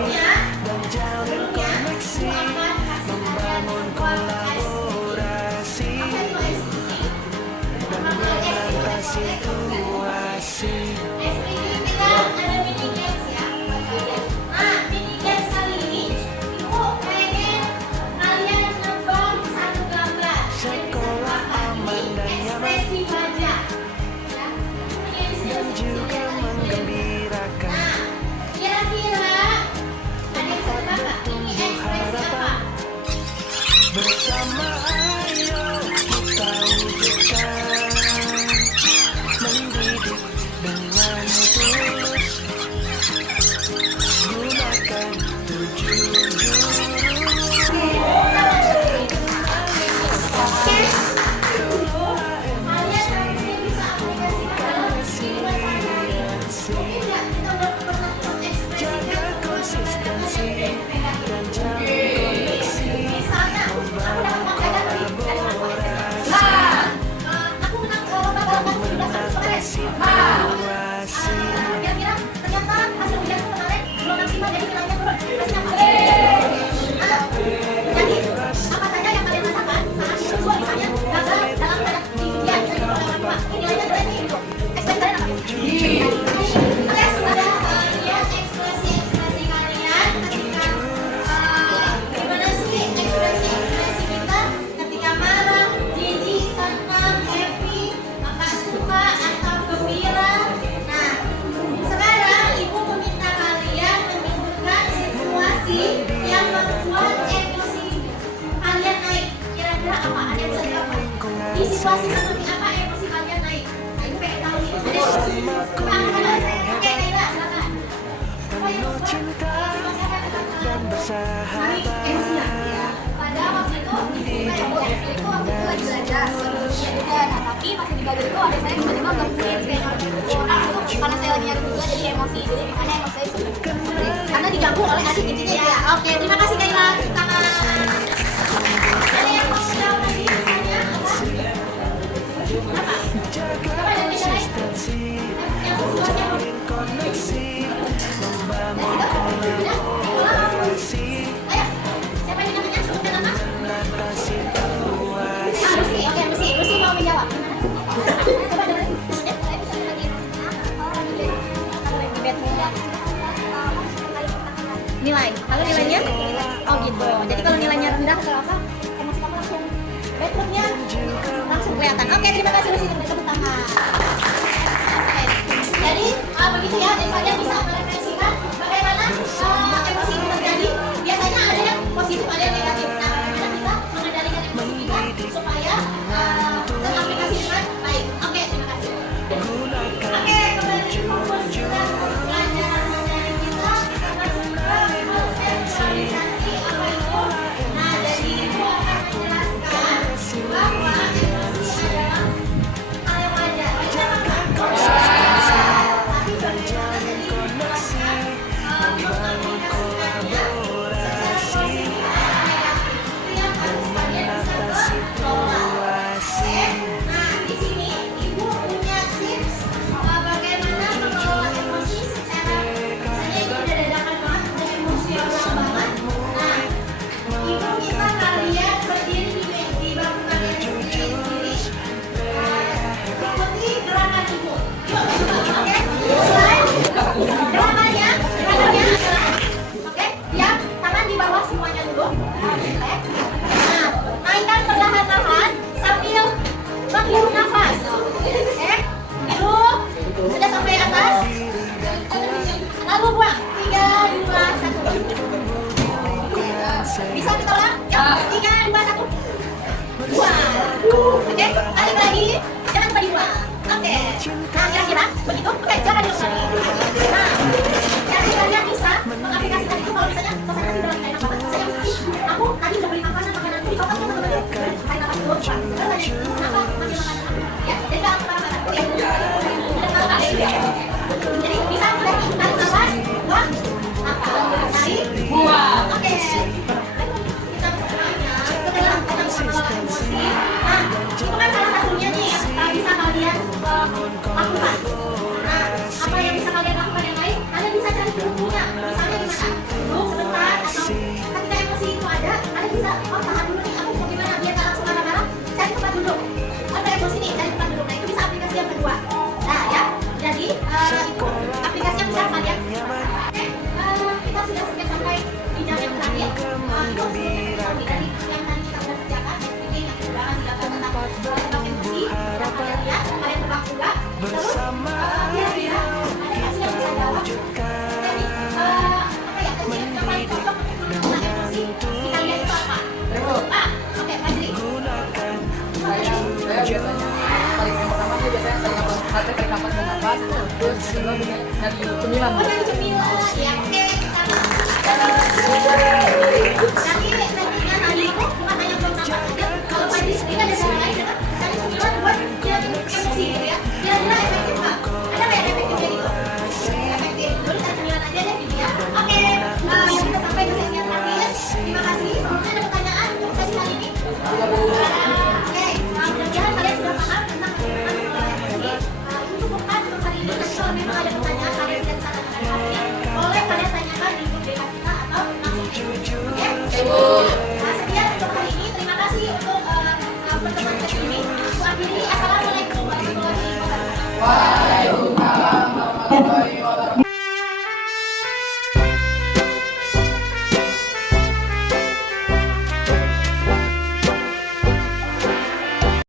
dan jalin koneksi, membangun kolaborasi dan mengatasi situasi. Sekolah aman dan nyaman dan juga menggembirakan. Bersama ayo kita wujudkan, mendidik dengan tulus, gunakan 7 jurus. Jaga konsistensi dan jalin koneksi, membangun kolaborasi, situasi. Yang membuat emosi kalian naik, kira-kira apa? Ada yang bisa jawab? Di situasi seperti apa emosi kalian naik? Nah, ini pengen tahu nih. Oke, Kayla, silakan. Penuh cinta dan bersahabat. Pada waktu itu lagi belajar tapi masih di belajar itu ada saya tiba-tiba gangguin kayak orang itu karena saya lagi nyari juga jadi emosi, jadi makanya emosi saya itu karena diganggu oleh adik kecilnya ya. Oke, terima kasih Kayla. Tangan. Ada yang mau jawab lagi? Tanya apa? Jaga konsistensi dan jalin koneksi, membangun kolaborasi, Ayo, siapa yang namanya? Sebutkan nama. mengatasi situasi. Lucy, oke Lucy mau menjawab. Coba dengerin. Saya bisa lagi emosinya kalau lagi bed Nilai. Kalau nilainya? Oh gitu. Jadi kalau nilainya rendah atau apa? Emosi kamu langsung bad mood-nya langsung kelihatan. Oke, terima kasih Lucy. Tepuk tangan. Oke. Jadi begitu ya. Jadi kalian bisa merefleksikan bagaimana emosi itu terjadi. Biasanya ada yang positif, ada yang negatif. Nah, bagaimana kita mengendalikan emosi kita supaya teraplikasi dengan baik. Oke, terima kasih. Oke, kembali fokus ke pelajaran dari kita. Sosialisasi apa itu? Nah, dari ibu akan menjelaskan bahwa emosi adalah hal yang wajar. Tapi bagaimana jadi emosi dari cemilan. Oh, dari cemilan. Ya, oke. Nantinya tadi itu bukan hanya buat nafas saja. Kalau pagi sendiri ada cara lain dengan cari cemilan buat hilangin emosi gitu ya. Kira-kira efektif nggak? Ada nggak yang efektifnya gitu? Efektif. Jadi cari cemilan aja deh gitu ya. Oke. Yang kita sampai ke sesi yang terakhir. Terima kasih. Sebelumnya ada pertanyaan untuk sesi kali ini. Oke. Mudah-mudahan kalian sudah paham tentang bagaimana mengelola emosi. Itu cukupkan untuk hari ini. Nanti kalau memang ada pertanyaan kalian tidak bisa tanyakan hasilnya, boleh kalian tanyakan di grup BK kita atau langsung di grup. Oke? Nah, sekian untuk hari ini. Terima kasih untuk pertemuan sesi ini. Aku akhiri. Assalamualaikum warahmatullahi wabarakatuh.